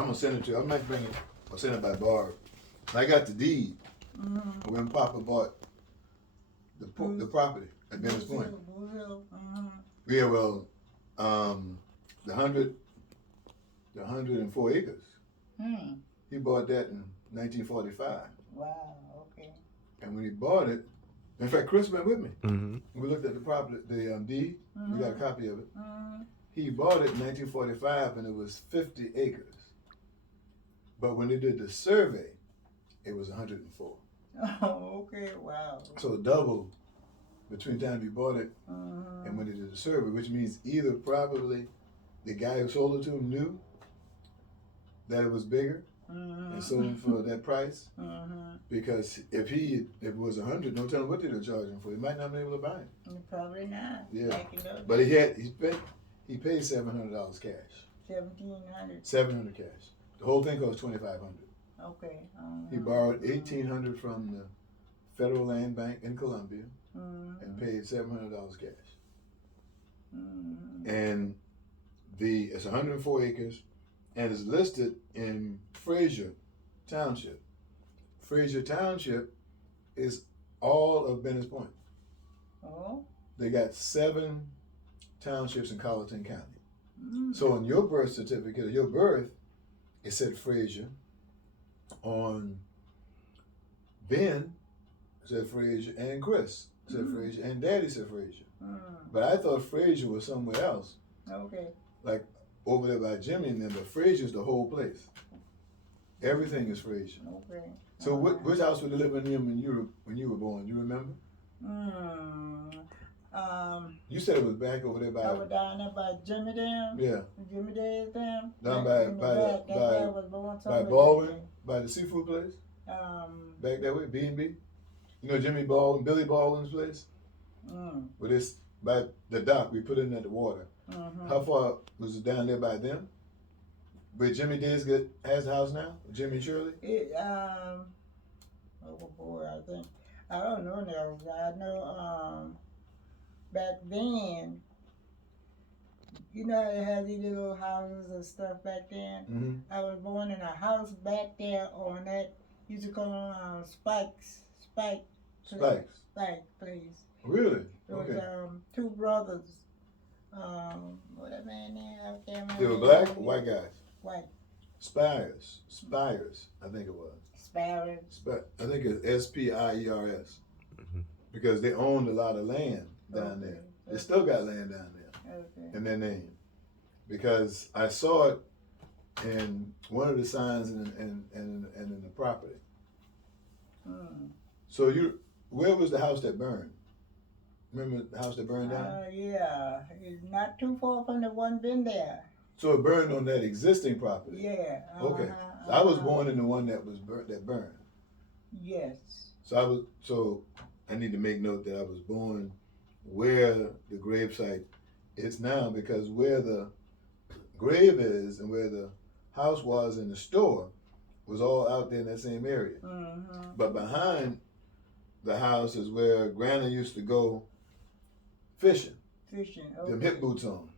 I'm gonna send it to you. I might bring it. I'll send it by Barb. I got the deed when Papa bought the property at Bennett's Point. Yeah, well, the 104 acres. He bought that in 1945. Wow. Okay. And when he bought it, in fact, Chris went with me. We looked at the property, the deed. We got a copy of it. He bought it in 1945, and it was 50 acres. But when they did the survey, it was 104. Oh, okay. Wow. So double between the time he bought it and when they did the survey, which means either probably the guy who sold it to him knew that it was bigger and sold him for that price. Because if it was 100, don't tell him what they were charging for. He might not be able to buy it. Probably not. Yeah. But he paid $700 cash. 1,700. $700 cash. The whole thing cost $2,500. Okay. He borrowed $1,800 from the Federal Land Bank in Columbia and paid $700 cash. And it's 104 acres and it's listed in Fraser Township. Fraser Township is all of Bennett's Point. Oh. They got 7 townships in Colleton County. So on your birth certificate of your birth, it said Fraser. On Ben, it said Fraser, and Chris said Fraser, and Daddy said Fraser. But I thought Fraser was somewhere else. Okay. Like over there by Jimmy and them, but Fraser's the whole place. Everything is Fraser. Okay. So which house were they living in when you were born? You remember? You said it was back over there by. Over down there by Jimmy Dam. Yeah. Jimmy Dam. Down by Baldwin, by the seafood place. Back that way, B&B. You know Jimmy Baldwin, Billy Baldwin's place. With this by the dock, we put it in at the water. How far was it down there by them? Where Jimmy has a house now? Jimmy and Shirley? Oh boy, I think. I don't know now. I know back then, you know, it had these little houses and stuff back then. I was born in a house back there on that, used to call them Spike place. Really? It was 2 brothers. What that man name? I can't remember. They were black or white guys? White. Spires, I think it was. Spires. I think it's Spiers. Because they owned a lot of land down there. They still got land down there in their name. Because I saw it in one of the signs in the property. So where was the house that burned? Remember the house that burned down? Yeah, it's not too far from the one been there. So it burned on that existing property. Yeah. Okay. So I was born in the one that burned. Yes. So I need to make note that I was born where the gravesite is now, because where the grave is and where the house was in the store was all out there in that same area. But behind the house is where Granny used to go fishing. Okay. Them hip boots on.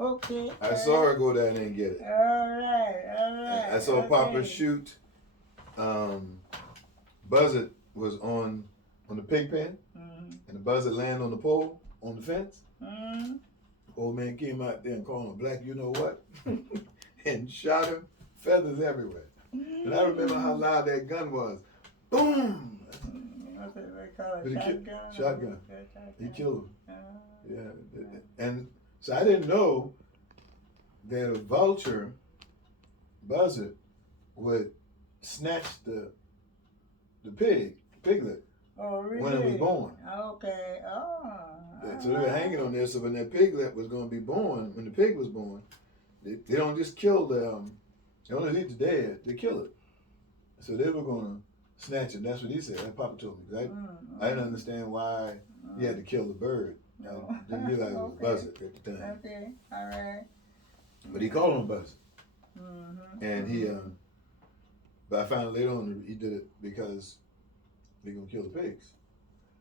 Okay. I saw her go down there and get it. All right. I saw Papa shoot. Buzzard was on the pig pen, and the buzzard landed on the pole on the fence. Old man came out there and called him a black, you know what, and shot him, feathers everywhere. And I remember how loud that gun was. Boom! Shotgun. He killed him. Yeah, and so I didn't know that a vulture buzzard would snatch the piglet. Oh, really? When it was born. Okay. So they were hanging on there. So when that piglet was going to be born, when the pig was born, they don't just kill they don't just eat the dead. They kill it. So they were going to snatch it. That's what he said. That Papa told me. I didn't understand why he had to kill the bird. I didn't realize it was a buzzard at the time. Okay, all right. But he called him buzzard. And but I found out later on he did it because they're going to kill the pigs.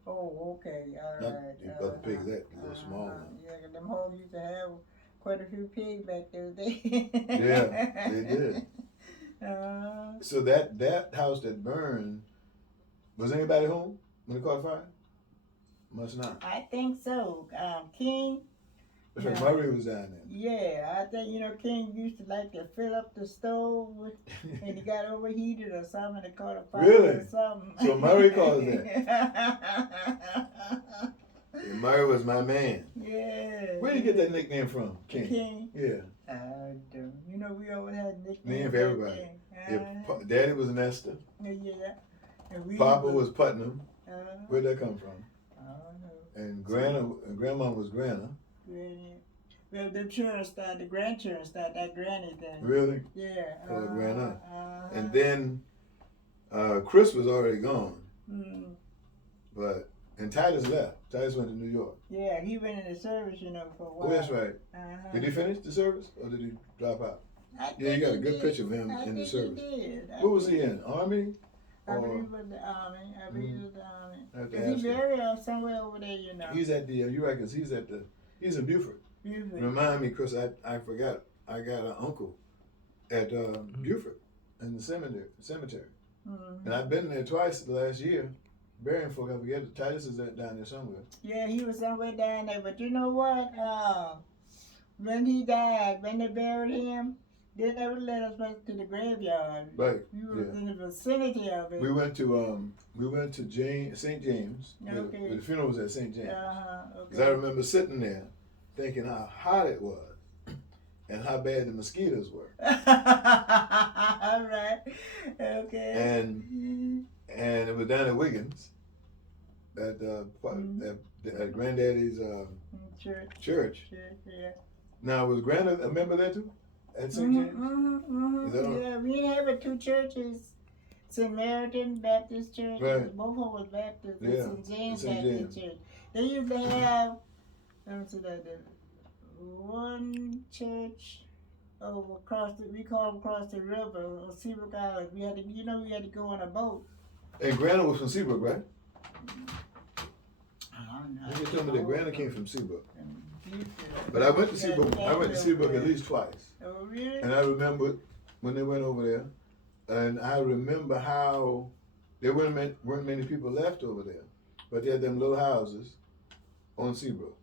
Oh, okay, all right. Not the pigs, that little small one. Yeah, 'cause them hoes used to have quite a few pigs back those days. Yeah, they did. So that house that burned, was anybody home when it caught fire? Must not. I think so. King. That's right. Yeah. Murray was down there. Yeah, I think King used to like to fill up the stove and he got overheated or something and caught a fire Really? or something. So Murray caused that. Yeah, Murray was my man. Yeah. Where did you get that nickname from, King? King. Yeah. I don't. We always had nicknames. Name for everybody. Daddy was Nestor. Yeah. And Papa was Putnam. Where'd that come from? I don't know. And Grandma was Granna. Granny. Well, the children started, the grandchildren started that granny thing. Really? Yeah. Called Granna. And then Chris was already gone. And Titus left. Titus went to New York. Yeah, he went in the service, for a while. Oh, that's right. Did he finish the service or did he drop out? Yeah, you got a good picture of him in the service. What was he in? Army? I believe it was the Army. Is he you. buried somewhere over there, He's at the, you're right, because he's in Buford. Remind me, Chris, I forgot. I got an uncle at Buford in the cemetery. And I've been there twice the last year. Burying folk, I forget. Titus is down there somewhere. Yeah, he was somewhere down there. But you know what? When he died, when they buried him, they never let us back to the graveyard. Right. We were in the vicinity of it. We went to St. James. Okay. The funeral was at St. James. Okay. Because I remember sitting there thinking how hot it was and how bad the mosquitoes were. All right. Okay. And it was down at Wiggins at Granddaddy's church. Yeah. Now, was Granddad a member there too? At St. James? Is that Yeah, we have two churches. St. Mariton Baptist Church. Right. Both of them was Baptist. Yeah. St. James St. Baptist James. Church. They used to have, let me see that, one church over we call them across the river, or Seabrook Island. We had to, we had to go on a boat. And Granddad was from Seabrook, right? I don't know. You told me that Granddad came from Seabrook. But I went to Seabrook. I went to Seabrook at least twice. Oh, really? And I remember when they went over there, and I remember how there weren't many people left over there, but they had them little houses on Seabrook.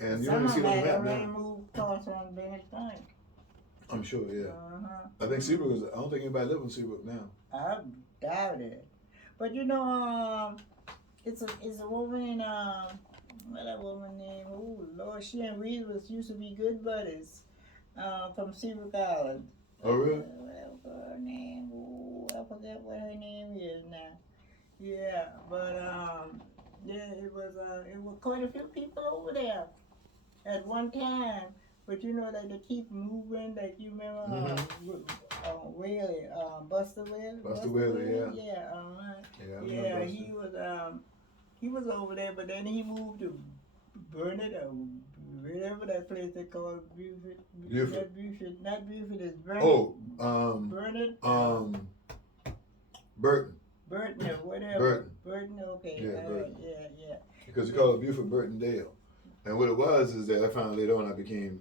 And you only see them map now. Moved across on Bennett Bank. I'm sure, yeah. I think Seabrook is. I don't think anybody lives in Seabrook now. I doubt it. But it's a woman. What that woman name? Oh Lord, she and Reed used to be good buddies. From Seabrook Island. Oh really? Whatever her name. Oh, I forget what her name is now. Yeah, but yeah, it was quite a few people over there at one time. But that they keep moving. Like you remember, Whaley, Buster Whaley. Buster Whaley, yeah. Yeah, he was over there, but then he moved to Burnett or whatever that place they call Buford. Buford. Not Buford, it's Burnett. Oh, Burnett. Burton. Burton or whatever. Burton, okay. Yeah, Burton. Yeah. Because you call it Buford Burton Dale. And what it was is that I found later on I became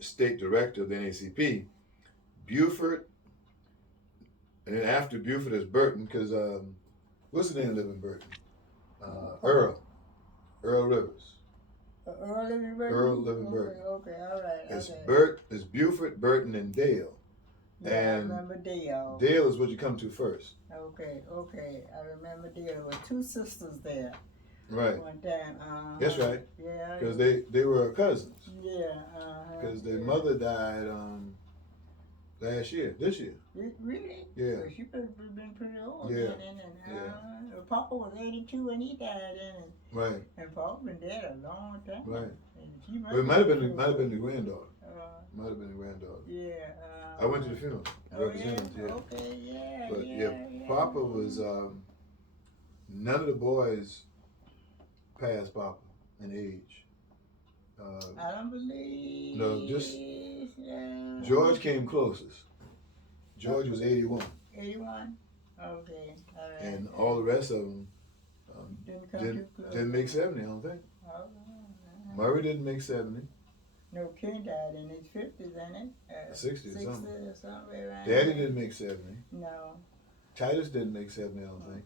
state director of the NACP. Buford, and then after Buford is Burton, because what's the name live in Burton? Earl Rivers. Earl live in Burton? Earl live in Burton. Okay, all right. It's Buford, Burton, and Dale. Yeah, and I remember Dale. Dale is what you come to first. Okay. I remember Dale. There were two sisters there. Right. One time. That's right. Yeah. Because they were cousins. Yeah. Because their mother died this year. Really? Yeah. Well, she been pretty old. Yeah. Papa was 82 when he died, Right. and Papa been dead a long time. Right. And she But it might have been the granddaughter. Might have been the granddaughter. Yeah. I went to the funeral. Representative, yeah. Okay. Yeah. But yeah. Papa was none of the boys passed Papa in age. I don't believe. No, just George came closest. George was 81. 81. Okay. All right. And all the rest of them didn't come too close. didn't make 70. I don't think. Murray didn't make 70. No, Ken died in his 50s, ain't it? 60 or 60 something. or something around Daddy there. didn't make 70. No. Titus didn't make 70, I don't think.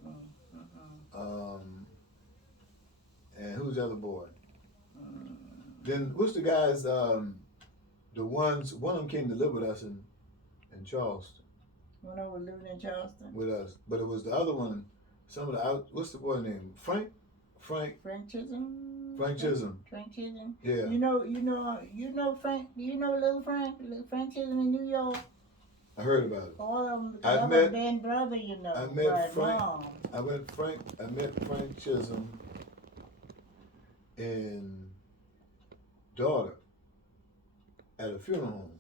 And who's the other boy? Then what's the guys? The ones. One of them came to live with us in Charleston When I was living in Charleston. with us, but it was the other one. Some of the out. What's the boy name? Frank Chisholm. Frank Chisholm. Frank Chisholm. Yeah. You know Frank. Do you know little Frank? Little Frank Chisholm in New York. I heard about it. All of them. I That met- was Ben brother, you know. I met by Frank. Mom. I met Frank Chisholm and daughter at a funeral home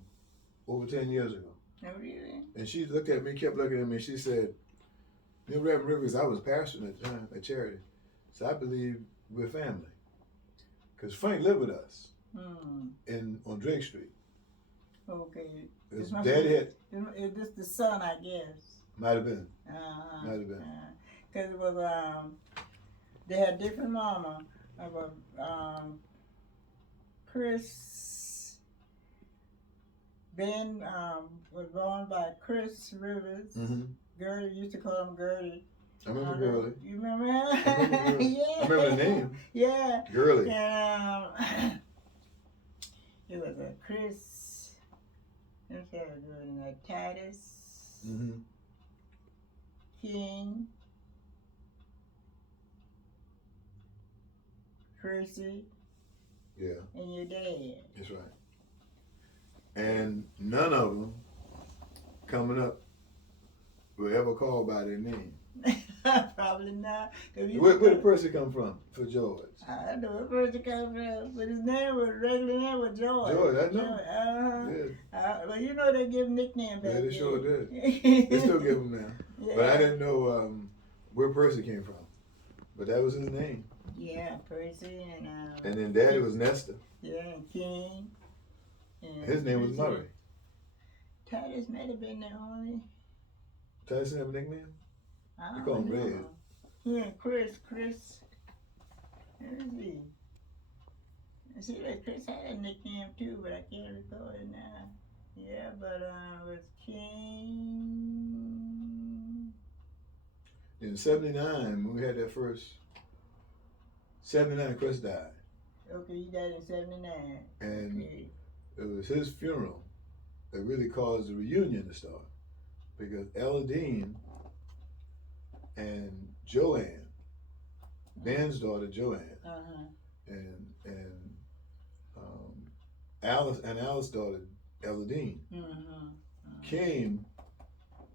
over 10 years ago. Oh, really? And she looked at me, kept looking at me, and she said, "You know, Reverend Rivers, I was pastoring at the time at Charity, so I believe we're family." Because Frank lived with us on Drake Street. Okay. His This must daddy be- had, Is this the son, I guess? might have been. Might have been. Because it was, they had different mama. Chris, Ben was born by Chris Rivers. Mm-hmm. Gertie, used to call him Gertie. I remember Gurley. You remember him? I remember Gurley. Yeah. I remember the name. Yeah. Gurley. And, it was a Chris, let's say it was Titus, Mm-hmm. King, Tracy, Yeah, and your dad. that's right. And none of them coming up were ever called by their name. Probably not. 'Cause you Where did Percy come from for George? I don't know where Percy come from, but his name was regular name was George. George, I know. George, Yeah, well, you know they give nicknames back yeah, they then. sure did. They They still give them now. Yeah. But I didn't know where Percy came from. But that was his name. Yeah, Percy and And then Daddy was Nestor. yeah, and King. And His name was Percy. Murray. Titus might have been the only. Tyson have a nickname? I You call him don't know. Red. Yeah, Chris. Let me see. I see that Chris had a nickname too, but I can't recall it now. Yeah, but it was King. In 79, when we had that first, 79, Chris died. Okay, he died in 79. And Okay. it was his funeral that really caused the reunion to start. Because Ella Dean and Joanne, Ben's daughter Joanne, and Alice's daughter Ella Dean came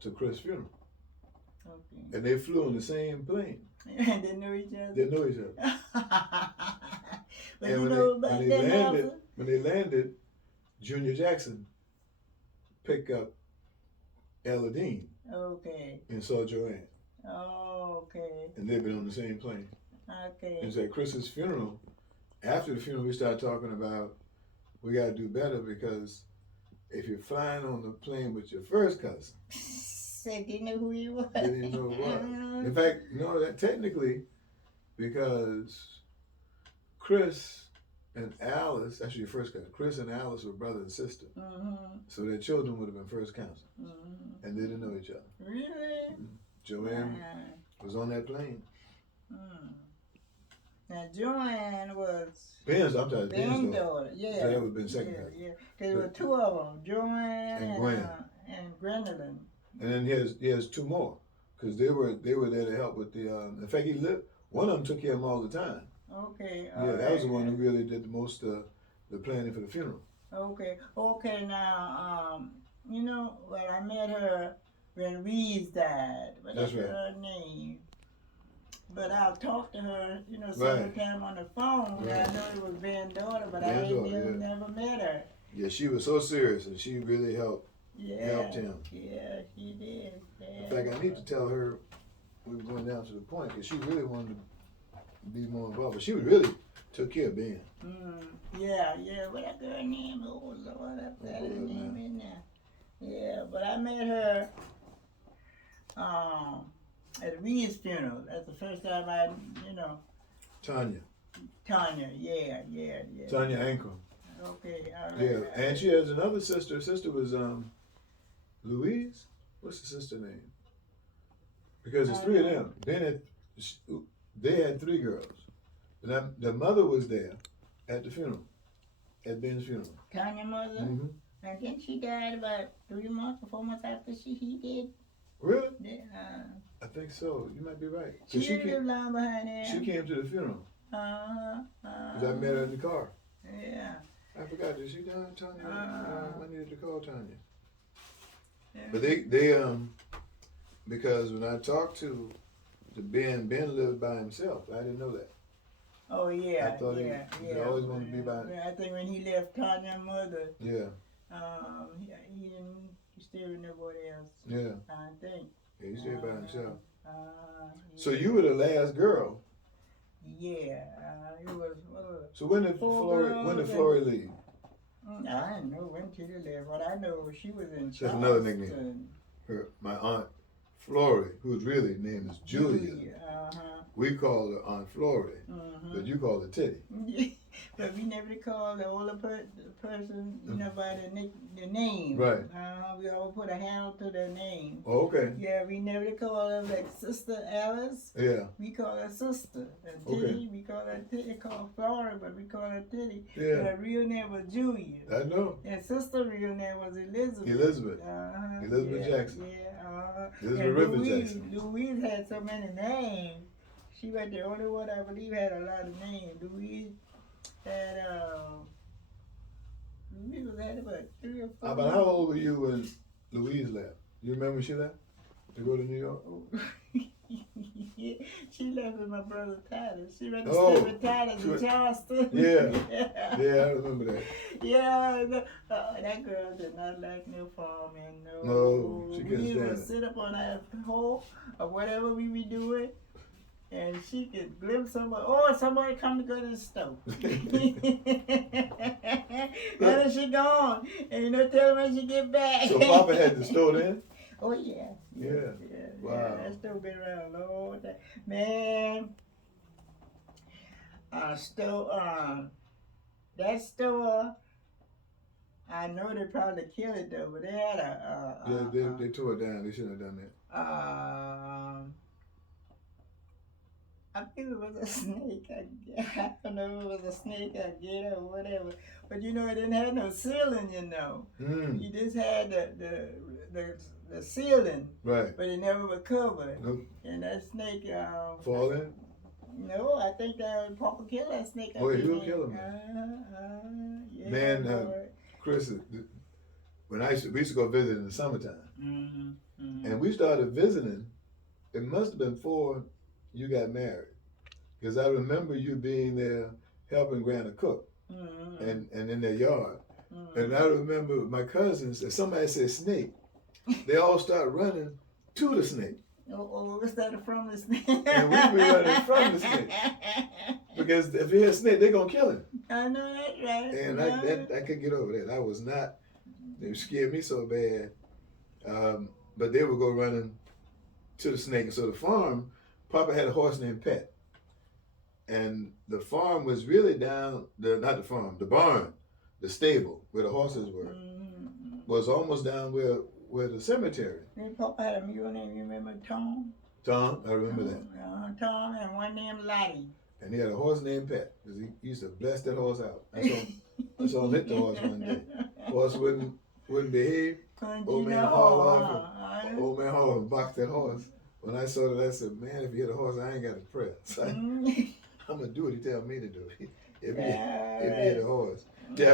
to Chris' funeral. Okay. And they flew on the same plane. And they knew each other. They know each other. But And you when know, they- back when they then, landed- Elsa- When they landed, Junior Jackson picked up Ella Dean Okay. and saw Joanne. Oh, okay. And they've been on the same plane. Okay. And so at Chris's funeral, after the funeral, we started talking about we got to do better because if you're flying on the plane with your first cousin, They didn't know who you was. they didn't know what. In fact, no, that technically, because Chris and Alice, actually your first cousin, Chris and Alice were brother and sister. So their children would have been first cousins. And they didn't know each other. Really? Joanne was on that plane. Now Joanne was Ben's, I'm talking Ben's Ben's daughter. daughter. Yeah. So that would have been second Yeah, cousin. yeah. There were two of them, Joanne And Gwen. and Gwendolyn. And then he has two more, because they were there to help with the. In fact, he lived. One of them took care of him all the time. Okay. Yeah, that was the one who really did the most the planning for the funeral. Okay. Okay. Now, you know, well, I met her when Reeves died. But That's right. her name. But I'll talk to her, you know, several times on the phone. Right. I know it was Ben's daughter, but Ben's I ain't daughter, never met her. Yeah, she was so serious, and she really helped Yeah. him. Yeah, she did. Yeah. In fact, I need to tell her we were going down to the point because she really wanted to be more involved. But she really took care of Ben. Yeah, yeah. What that girl name? Oh Lord, I forgot her name in there. Yeah, but I met her at Reed's funeral. That's the first time I, Tanya Tanya. Yeah. Ankrum. Okay, all right. Yeah, and she has another sister. Her sister was Louise. What's the sister name? Because it's three of them. They had three girls. And the mother was there at the funeral, at Ben's funeral. Tanya mother? Mm-hmm. And then she died about 3 months or 4 months after he did. Really? Yeah. I think so. You might be right. She lived long behind there. She came to the funeral. Because I met her in the car. Yeah. I forgot. Did she die, Tanya? I needed to call Tanya. Yeah. But they because when I talked to Ben lived by himself. I didn't know that. Oh yeah. I thought he always wanted to be by. I think when he left Tanya's mother, Yeah. he didn't stay with nobody else. Yeah. I think. Yeah, he stayed by himself. Yeah. So you were the last girl. Yeah. It was. So when did Flory leave? I didn't know when she left. What I know, she was in That's another nickname. My aunt Flory, whose really name is Julia. We call her Aunt Flory, but you call her Teddy. But we never call the older person, by the name. Right. We always put a handle to their name. Oh, okay. Yeah, we never call her like Sister Alice. Yeah. We call her Sister. And Teddy, we call her Teddy. Called Flora, but we call her Teddy. Yeah. But her real name was Julia. I know. And Sister real name was Elizabeth. Elizabeth. Elizabeth Jackson. Yeah. Elizabeth River Jackson. Louise had so many names. She was the only one I believe had a lot of names. Louise had Louise was had about 3 or 4. About how old were you when Louise left? You remember when she left to go to New York? She left with my brother Titus. She went to stay with Titus in Charleston. Yeah. Yeah, I remember that. Yeah, that girl did not like no farming. No, she couldn't We stand would it. sit up on that hole or whatever we be doing, and she could glimpse somebody come to go to the stove. And then she gone, and tell her when she get back. So Papa had the store then? Oh yeah. Yeah. Wow. Yeah, that store been around a long time. Man, that store, I know they probably killed it though, but they had they tore it down. They shouldn't have done that. I think it was a snake. I don't know if it was a snake I get or whatever. But it didn't have no ceiling, You just had the ceiling. Right. But it never was covered. Nope. And that snake fall in? No, I think that Papa killed that snake. Oh, he will kill him. Yeah, Man, Chris, when we used to go visit in the summertime, and we started visiting, it must have been before you got married, because I remember you being there helping Grandma cook, and in their yard, and I remember my cousins. If somebody said snake, they all start running to the snake. Oh, instead of from the snake. And we be running from the snake. Because if you hear a snake, they're going to kill him. I know that's right. And I couldn't get over that. I was not, they scared me so bad. But they would go running to the snake. And so the farm, Papa had a horse named Pet. And the farm was really down, not the farm, the barn, the stable where the horses were, was almost down where the cemetery. Papa had a mule name, you remember Tom? Tom, I remember that. Tom, and one named Lottie. And he had a horse named Pet, because he used to bless that horse out. I saw him hit the horse one day. Horse wouldn't behave. Old man Hall boxed that horse. When I saw that, I said, man, if you hit a horse, I ain't got a prayer. So I'm going to do what he tell me to do. If he hit a horse. Yeah,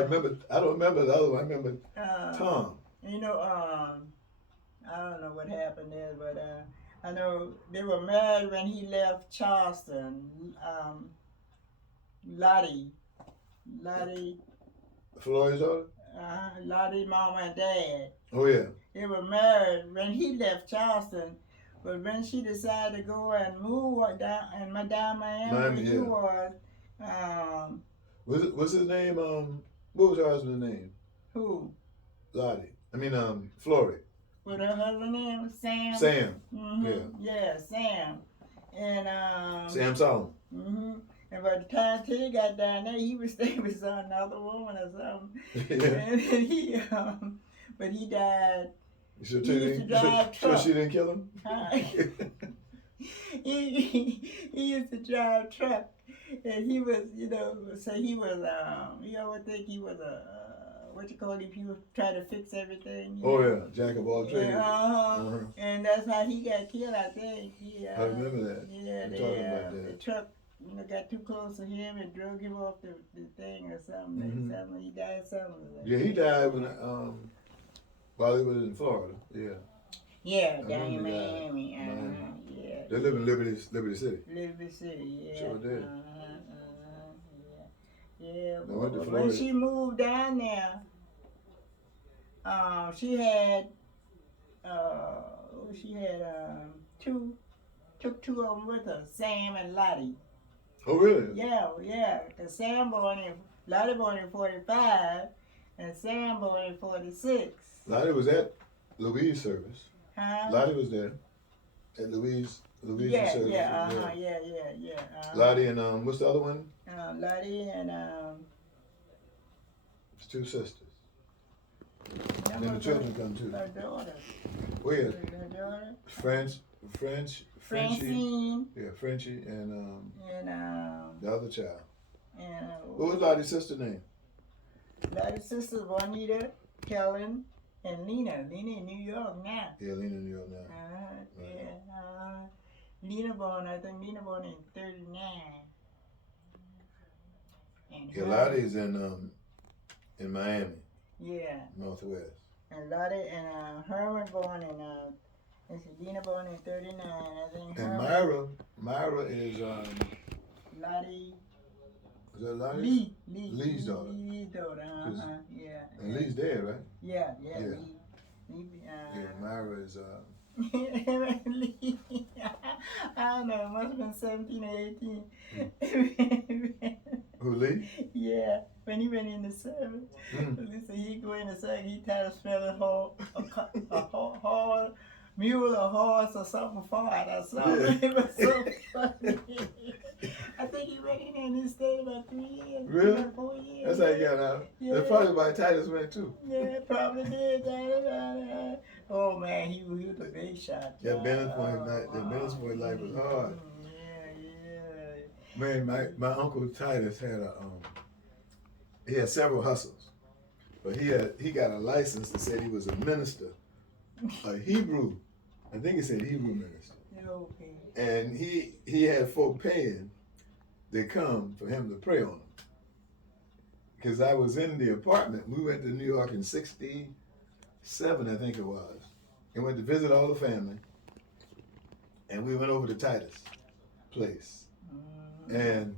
I don't remember the other one. I remember Tom. I don't know what happened there, but I know they were married when he left Charleston. Lottie. Floyd's daughter? Lottie, mom and dad. Oh, yeah. They were married when he left Charleston, but when she decided to go and move down Miami, he was. What's his name? What was her husband's name? Who? Lottie. Flory. What her husband's name? Sam. Sam. Yeah, Sam. And Sam Solomon. And by the time Ted got down there, he was staying with another woman or something. Yeah. And he, but he died. You sure, He used to drive sure truck. she didn't kill him? He used to drive truck, and he was, say he was, you ever think he was a, what you call it, if you try to fix everything? Oh yeah, jack of all trades. Yeah, and that's how he got killed, I think. I remember that. Yeah, We're talking about that. the truck, got too close to him and drug him off the thing or something. Something he died something. Yeah, he died when while he was in Florida. Yeah. Yeah, I down in remember that. Miami. Miami. Yeah. They live in Liberty City. Liberty City, yeah. Sure did. Yeah. I went to When Florida. she moved down there, she had took two of them with her, Sam and Lottie. Oh really? Yeah. Cause Sam Lottie born in 45, and Sam born in 46. Lottie was at Louise's service. Huh? Lottie was there at Louise's service. Yeah. Lottie and what's the other one? Lottie and It's two sisters. And then the children come too. her daughter. Oh yeah, Her daughter. Frenchie. Francine. Yeah, Frenchie and And the other child. and What was Lottie's sister name? Lottie's sisters Juanita, Kellen, and Lena. Lena in New York now. Yeah, Lena New York now. Yeah. Lena born in 39. And Yeah, her- Lottie's in Miami, Yeah. Northwest. And Lottie and Herman born in Lena born in 39. I think And Herman. Myra is Lottie. is that Lottie? Lee's daughter. Lee's daughter. Lee's daughter. Yeah. And Lee's dead, right? Yeah. Yeah. Lee, Yeah, Myra is Lee, I don't know, it must have been 17 or 18. who Lee? Yeah, when he went in the service. Listen, he go in the service, he tired of smelling a mule or horse or something fart or something. Yeah. It was so funny. I think he went in there and he stayed about 3 years. Really? 4 years. That's how he got out. Yeah. That's probably why Titus went too. Yeah, probably did. Oh man, he was a big shot. That Bennett's Point life was hard. Yeah. Man, my uncle Titus had he had several hustles, but he got a license that said he was a minister, a Hebrew. I think he said Hebrew minister. Okay. And he had folk paying. They come for him to pray on them. Because I was in the apartment. We went to New York in '67, I think it was, and went to visit all the family. And we went over to Titus' place. And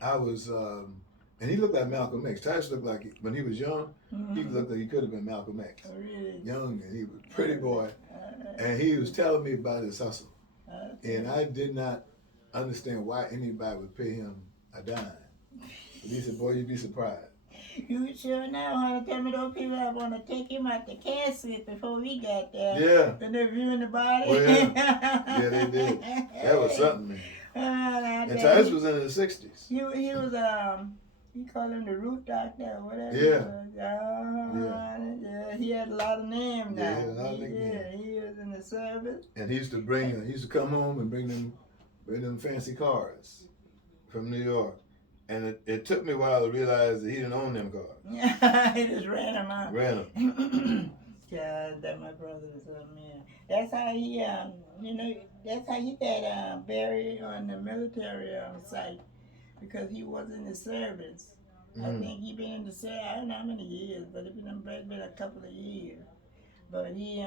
I was, and he looked like Malcolm X. Titus looked like, when he was young, he looked like he could have been Malcolm X. Really? Young, and he was a pretty boy. And he was telling me about his hustle. And I did not understand why anybody would pay him a dime. But he said, boy, you'd be surprised. You sure now, honey? Tell me those people that want to take him out the casket before we got there. Yeah. And they're viewing the body. Oh, yeah. Yeah, they did. That was something, man. And Titus was in his 60s. He was, you call him the root doctor or whatever. Yeah. Yeah, he had a lot of names now. Yeah, he had a lot of nicknames. Yeah, he was in the service. And he used to come home and bring them fancy cars from New York. And it took me a while to realize that he didn't own them cars. Yeah, he just ran them out. Ran them. God, that my brother was a man. That's how he, that's how he got buried on the military site, because he was in the service. I think he been in the service, I don't know how many years, but it's been a couple of years. But he